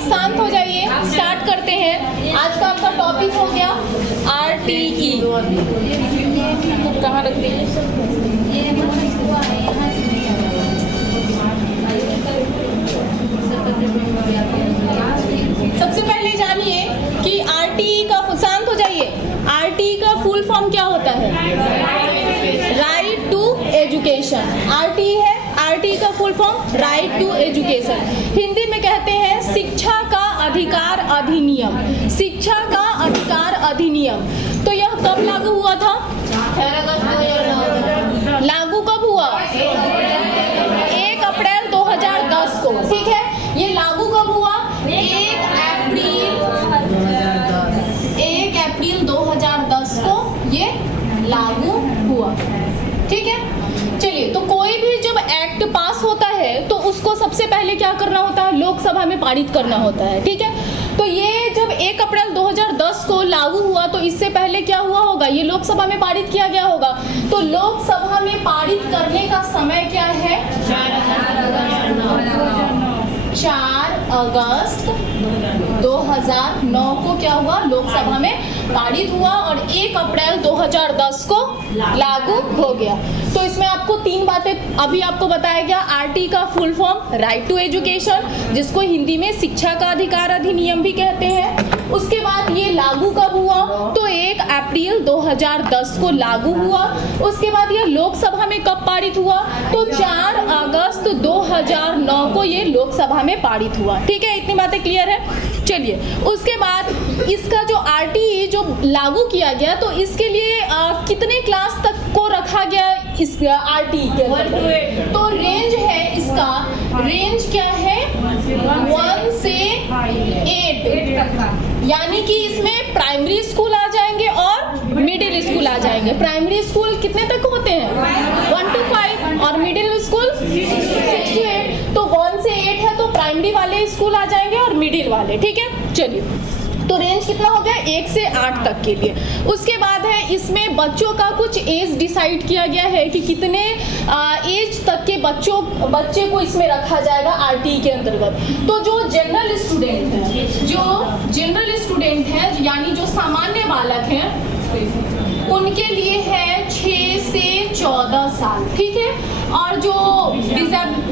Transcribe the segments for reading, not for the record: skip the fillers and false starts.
शांत हो जाइए, स्टार्ट करते हैं। आज का आपका टॉपिक हो गया RTE। कहाँ रख दी? सबसे पहले जानिए कि RTE का, शांत हो जाइए, RTE का फुल फॉर्म क्या होता है? Right to education. RTE है, RTE का full form right to education. Hindi में कहते हैं शिक्षा का अधिकार अधिनियम। शिक्षा का अधिकार अधिनियम। तो यह कब लागू हुआ था? लागू कब हुआ? 1 अप्रैल 2010 को। ठीक है, ये लागू कब हुआ? 1 अप्रैल 2010 को ये लागू हुआ। ठीक है, चलिए, तो कोई भी जब एक्ट पास होता है तो उसको सबसे पहले क्या करना होता है? लोकसभा में पारित करना होता है। ठीक है, तो ये जब 1 अप्रैल 2010 को लागू हुआ तो इससे पहले क्या हुआ होगा? ये लोकसभा में पारित किया गया होगा। तो लोकसभा में पारित करने का समय क्या है? 4 अगस्त 2009 को क्या हुआ? लोकसभा में पारित हुआ और 1 अप्रैल 2010 को लागू हो गया। तो इसमें आपको 3 बातें अभी आपको बताया गया। RTE का full form right to education, जिसको हिंदी में शिक्षा का अधिकार अधिनियम भी कहते हैं। उसके बाद ये लागू कब हुआ? तो 1 अप्रैल 2010 को लागू हुआ। उसके बाद ये लोकसभा में कब पारित हुआ? तो 4 अगस्त 2009 को ये लोकसभा में पारित हुआ। ठीक है, इतनी बातें क्लियर है। चलिए, उसके बाद इसका जो RTE जो लागू किया गया तो इसके लिए कितने क्लास तक को रखा गया इस RTE के अंदर? तो रेंज है इसका, रेंज क्या है? 1 से 8, यानी कि इसमें प्राइमरी स्कूल आ जाएंगे और मिडिल स्कूल आ जाएंगे। प्राइमरी स्कूल कितने तक होते हैं? 1 to 5 और मिडिल स्कूल 6 to 8। तो 1 से 8 है तो प्राइमरी वाले स्कूल आ जाएंगे और मिडिल वाले। ठीक है, चलिए, तो रेंज कितना हो गया? 1 से 8 तक के लिए। उसके बाद है इसमें बच्चों का कुछ एज डिसाइड किया गया है कि कितने एज तक के बच्चे को इसमें रखा जाएगा RTE के अंतर्गत। तो जो जनरल स्टूडेंट है, यानी जो सामान्य बालक हैं, उनके लिए है 6 से 14 साल। ठीक है, और जो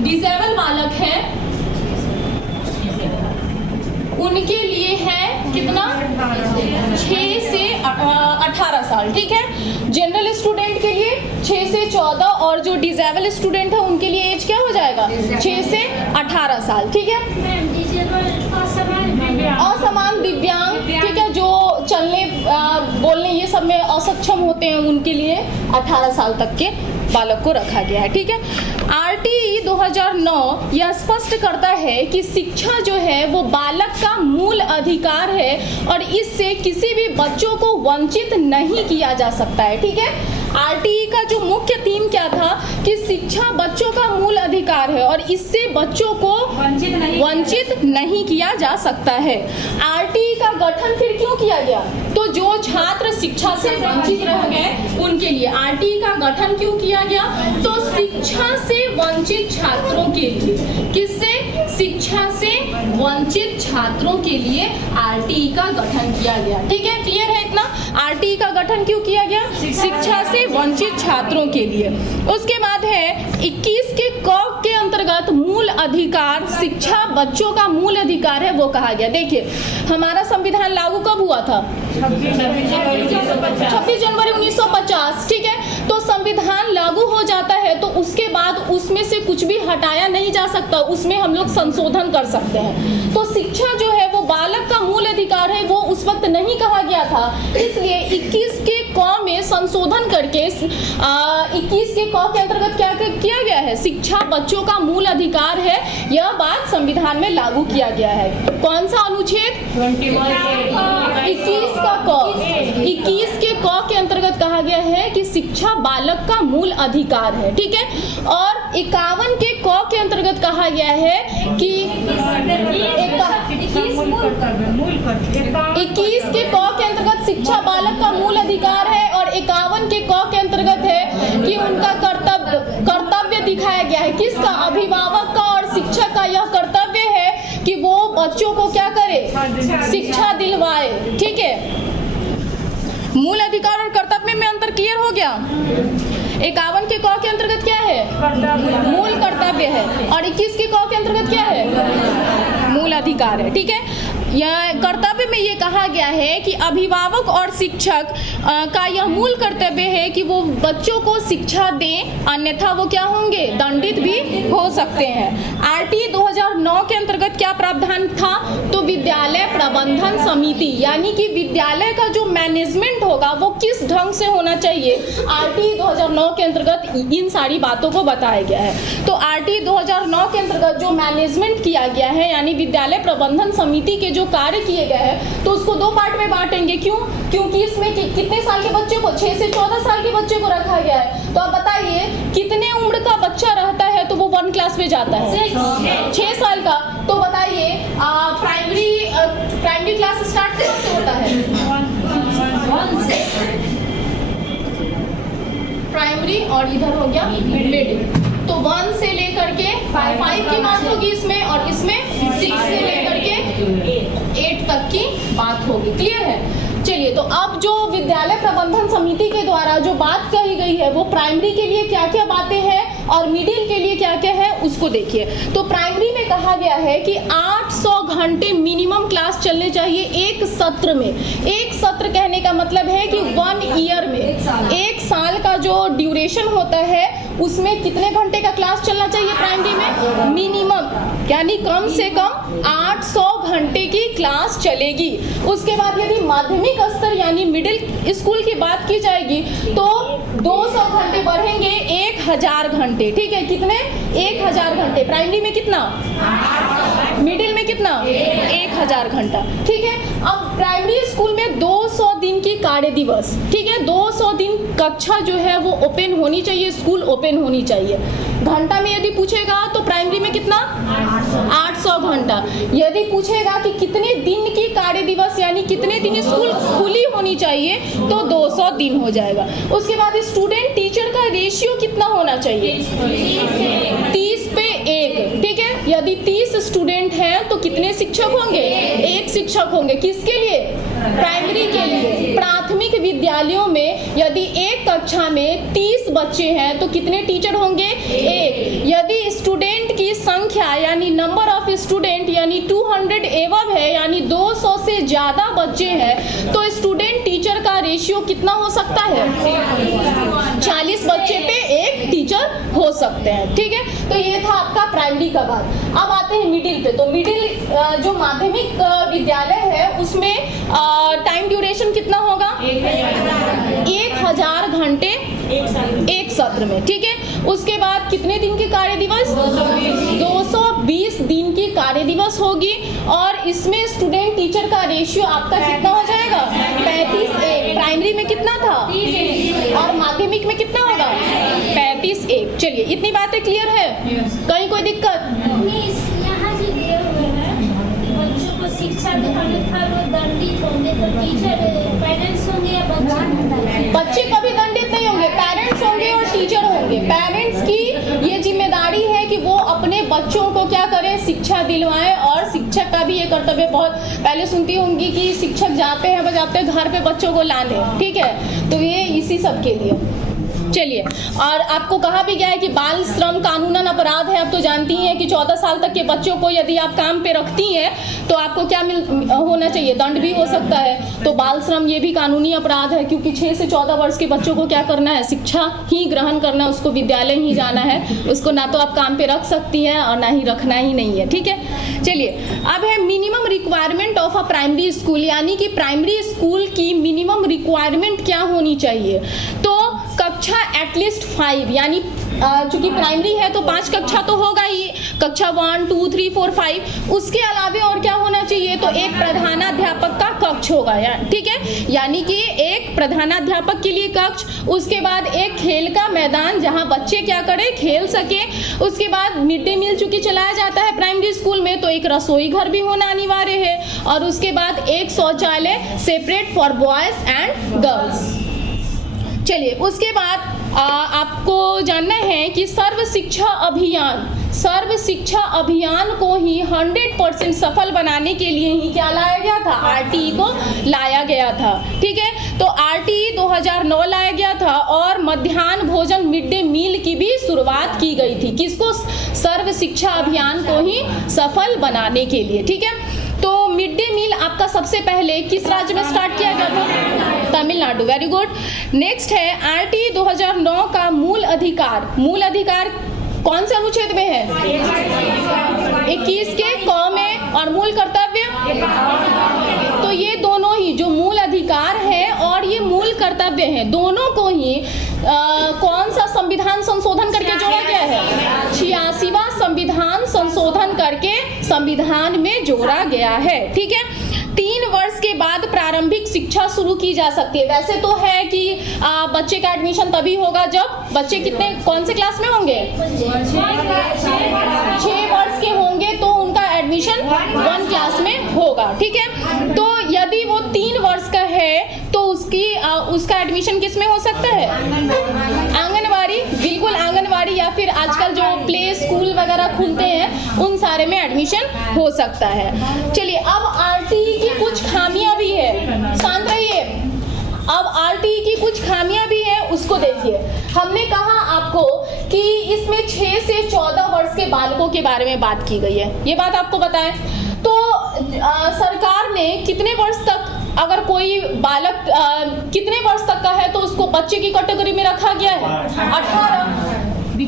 डिसेबल बालक हैं उनके लिए है कितना? 6 से 18 साल। ठीक है, जनरल स्टूडेंट के लिए 6 से 14 और जो डिसेबल स्टूडेंट है उनके लिए एज क्या हो जाएगा? 6 से 18 साल। ठीक है, असमान दिव्यांग, ठीक है, जो चलने बोलने ये सब में असक्षम होते हैं उनके लिए 18 साल तक के बालक को रखा गया है। ठीक है, RTE 2009 यह स्पष्ट करता है कि शिक्षा जो है वो बालक का मूल अधिकार है और इससे किसी भी बच्चों को वंचित नहीं किया जा सकता है। ठीक है, RTE का जो मुख्य थीम क्या था कि शिक्षा बच्चों का मूल अधिकार है और इससे बच्चों को वंचित नहीं किया जा सकता है। RTE का गठन फिर क्यों किया गया? तो जो छात्र शिक्षा से वंचित रह गए उनके लिए RTE का गठन क्यों किया गया? तो शिक्षा से वंचित छात्रों के लिए। किससे? शिक्षा से वंचित छात्रों के लिए RTE का गठन किया गया। ठीक है, क्लियर है इतना? RTE का गठन क्यों किया गया? शिक्षा से वंचित छात्रों के लिए। उसके बाद है 21 के क के अंतर्गत मूल अधिकार, शिक्षा बच्चों का मूल अधिकार है वो कहा गया। देखिए, हमारा संविधान लागू कब हुआ था? 26 जनवरी 1950। ठीक है, तो संविधान लागू हो जाता है तो उसके बाद उसमें से कुछ भी हटाया नहीं जा सकता, उसमें हम लोग संशोधन कर सकते हैं। तो शिक्षा जो है वो बालक का मूल अधिकार है, वो उस वक्त नहीं कहा गया था, इसलिए 21 के क में संशोधन करके 21 के क के अंतर्गत क्या किया गया है? शिक्षा बच्चों का मूल अधिकार है, यह बात संविधान में लागू किया गया है। कौन सा अनुच्छेद? 21 का क। 21 के क के अंतर्गत कहा गया है कि शिक्षा बालक का मूल अधिकार है। ठीक है, और 51 के क के अंतर्गत कहा गया है कि 21 के क के अंतर्गत शिक्षा बालक का मूल अधिकार है और 51 के क के अंतर्गत है कि उनका कर्तव्य दिखाया गया है। किसका? अभिभावक का और शिक्षक का यह कर्तव्य है कि वो बच्चों को क्या करे, शिक्षा दिलवाए। ठीक है, मूल अधिकार और कर्तव्य में अंतर क्लियर हो गया। 51 के क के अंतर्गत क्या है, मूल कर्तव्य है, और 21 के क के अंतर्गत क्या है, मूल अधिकार है। ठीक है, यह कर्तव्य में ये कहा गया है कि अभिभावक और शिक्षक का यह मूल कर्तव्य है कि वो बच्चों को शिक्षा दें, अन्यथा वो क्या होंगे, दंडित भी हो सकते हैं। आरटी 2009 के अंतर्गत क्या प्रावधान था, तो विद्यालय प्रबंधन समिति, यानी कि विद्यालय का जो मैनेजमेंट होगा वो किस ढंग से होना चाहिए, आरटी 2009 के अंतर्गत इन सारी बातों को बताया गया है। तो आरटी 2009 के अंतर्गत जो मैनेजमेंट किया गया है, यानी विद्यालय प्रबंधन समिति के जो कार्य किए गए हैं, तो उसको दो पार्ट में बांटेंगे। क्यों, क्योंकि इसमें कितने साल के बच्चे को, 6 से 14 साल के बच्चे को रखा गया है। तो आप बताइए कितने उम्र का बच्चा रहता है तो वो 1 क्लास में जाता है, 6 साल का। तो बताइए प्राइमरी क्लास स्टार्ट कब होता है, 1 से प्राइमरी, और इधर हो गया मिडिल। तो 1 से लेकर के 5 की बात होगी इसमें, और इसमें 6 से लेकर के 8 तक की बात होगी। क्लियर है। चलिए, तो अब जो विद्यालय प्रबंधन समिति के द्वारा जो बात कही गई है वो प्राइमरी के लिए क्या क्या बातें हैं और मिडिल के लिए क्या क्या है उसको देखिए। तो प्राइमरी में कहा गया है कि 800 घंटे मिनिमम क्लास चलने चाहिए एक सत्र में। एक सत्र कहने का मतलब है कि 1 ईयर में, 1 साल का जो ड्यूरेशन होता है उसमें कितने घंटे का क्लास चलना चाहिए प्राइमरी में, मिनिमम, यानी कम से कम 800 घंटे की क्लास चलेगी। उसके बाद यदि माध्यमिक स्तर यानी मिडिल स्कूल की बात की जाएगी तो 200 घंटे बढ़ेंगे 1000 घंटे। ठीक है, कितने, 1000 घंटे। प्राइमरी में कितना, मिडिल में कितना, 1000 घंटा। ठीक है, अब प्राइमरी स्कूल में 200 दिन की कार्य दिवस। ठीक है, 200 दिन कक्षा जो है वो ओपन होनी चाहिए, स्कूल ओपन होनी चाहिए। घंटा में यदि पूछेगा तो प्राइमरी में कितना, 800 घंटा। यदि पूछेगा कि कितने दिन की कार्य दिवस यानी कितने दिन स्कूल खुली होनी चाहिए तो 200 दिन हो जाएगा। उसके बाद स्टूडेंट टीचर का रेशियो कितना होना चाहिए, 30 पे 1। ठीक है, यदि 30 स्टूडेंट हैं तो कितने शिक्षक होंगे, 1 शिक्षक होंगे। किसके लिए, प्राइमरी के लिए। प्राथमिक विद्यालयों में यदि एक कक्षा में 30 बच्चे हैं तो कितने टीचर होंगे, 1। यदि स्टूडेंट की संख्या यानी नंबर ऑफ स्टूडेंट यानी 200 एवब है, यानी 200 से ज्यादा बच्चे हैं तो स्टूडेंट टीचर का रेशियो कितना हो सकता है, 40 बच्चे पे 1 टीचर हो सकते हैं। ठीक है, तो ये था आपका प्राइमरी का बात। अब आते हैं मिडिल पे। तो मिडिल जो माध्यमिक विद्यालय है उसमें टाइम ड्यूरेशन कितना होगा, 1000 घंटे एक सत्र में। ठीक है, उसके बाद कितने दिन की कार्य दिवस, 220 दिन की कार्य दिवस होगी, और इसमें स्टूडेंट टीचर का रेशियो आपका कितना हो जाएगा, 35:1। प्राइमरी में कितना था, और माध्यमिक में कितना होगा, 35:1। चलिए, इतनी बातें क्लियर है, कहीं कोई दिक्कत? यहाँ जो दिए हुए हैं बच्चों को शिक्षा अन्यथा वो दंडित होंगे, तो टीचर पेरेंट्स होंगे या बच्चे कभी दंडित नहीं होंगे, पेरेंट्स होंगे और टीचर होंगे। पेरेंट्स की ये जिम्मेदारी है कि वो अपने बच्चों को क्या करें, शिक्षा दिलवाएं, और शिक्षक का भी ये कर्तव्य, बहुत पहले सुनती होंगी कि शिक्षक जाते हैं बजाते हैं घर पे बच्चों को लाने। ठीक है, तो ये इसी सब के लिए। चलिए, और आपको कहा भी गया है कि बाल श्रम कानूनन अपराध है। आप तो जानती हैं कि 14 साल तक के बच्चों को यदि आप काम पे रखती हैं तो आपको क्या होना चाहिए, दंड भी हो सकता है। तो बाल श्रम ये भी कानूनी अपराध है, क्योंकि 6 से 14 वर्ष के बच्चों को क्या करना है, शिक्षा ही ग्रहण करना है, उसको विद्यालय ही जाना है, उसको ना तो आप काम पे रख सकती हैं और ना ही रखना ही नहीं है। ठीक है, चलिए, अब है minimum requirement of a primary school, यानी कि प्राइमरी स्कूल की मिनिमम रिक्वायरमेंट क्या होनी चाहिए। तो कक्षा एटलीस्ट 5, यानी चूंकि प्राइमरी है तो 5 कक्षा तो होगा ही, कक्षा 1, 2, 3, 4, 5। उसके अलावे और क्या होना चाहिए, तो एक प्रधानाध्यापक का कक्ष होगा। ठीक है, यानी कि एक प्रधानाध्यापक के लिए कक्ष, उसके बाद एक खेल का मैदान जहां बच्चे क्या करें, खेल सके। उसके बाद मिड डे मील चूंकि चलाया जाता है प्राइमरी स्कूल में तो एक रसोई घर भी होना अनिवार्य है, और उसके बाद एक शौचालय separate for boys and girls. चलिए, उसके बाद आपको जानना है कि सर्व शिक्षा अभियान को ही 100% सफल बनाने के लिए ही क्या लाया गया था, आरटीई को लाया गया था। ठीक है, तो आरटीई 2009 लाया गया था और मध्याह्न भोजन मिड डे मील की भी शुरुआत की गई थी। किसको? सर्व शिक्षा अभियान को ही सफल बनाने के लिए। ठीक है, तो मिड डे मील आपका सबसे पहले किस राज्य में स्टार्ट किया गया था? तमिलनाडु। Very good. नेक्स्ट है आरटीई 2009 का मूल अधिकार कौन से अनुच्छेद में है? 21 के क में। और मूल कर्तव्य, तो ये दोनों ही जो मूल अधिकार है और ये मूल कर्तव्य है, दोनों को ही कौन सा संविधान संशोधन करके जोड़ा गया है? 86वां संविधान संशोधन करके संविधान में जोड़ा गया है। ठीक है, 3 वर्ष के बाद प्रारंभिक शिक्षा शुरू की जा सकती है। वैसे तो है कि बच्चे का एडमिशन तभी होगा जब बच्चे कौन से क्लास में होंगे? 6 वर्ष के होंगे तो उनका एडमिशन 1 क्लास में होगा। ठीक है, तो यदि वो 3 वर्ष का है तो उसका एडमिशन किस में हो सकता है? आंगनवाड़ी, बिल्कुल आंगनवाड़ी, या फिर आजकल जो प्ले स्कूल वगैरह खुलते हैं उन सारे में एडमिशन हो सकता है। चलिए, अब आरटीई की कुछ खामियां भी है। शांत रहिए। अब आरटीई की कुछ खामियां भी है, उसको देखिए। हमने कहा आपको कि इसमें 6 से 14 वर्ष के बालकों के बारे में बात की गई है, ये बात आपको बताएं। तो सरकार ने कितने वर्ष तक, अगर कोई बालक कितने वर्ष तक का है तो उसको बच्चे की कैटेगरी में रखा गया है? 18।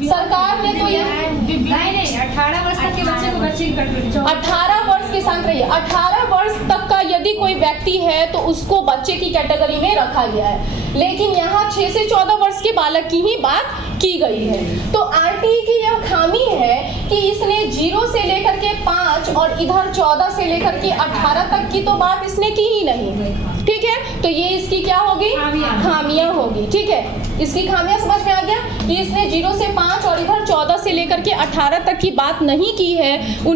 सरकार ने तो ये 18 वर्ष तक के बच्चे को बच्चे की कैटेगरी, 18 वर्ष के साथ रहिए, 18 वर्ष तक का यदि कोई व्यक्ति है तो उसको बच्चे की कैटेगरी में रखा गया है। लेकिन यहाँ 6 से 14 वर्ष के बालक की ही बात की गई है। तो आरटीई की यह खामी है कि इसने 0 से लेकर के 5 और इधर 14 से लेकर के 18 तक की तो बात इसने की ही नहीं। ठीक है, तो ये इसकी क्या होगी? खामियां होगी। ठीक है, इसकी खामियां समझ में आ गया कि इसने 0 से 5 और इधर 14 से लेकर के 18 तक की बात नहीं की है।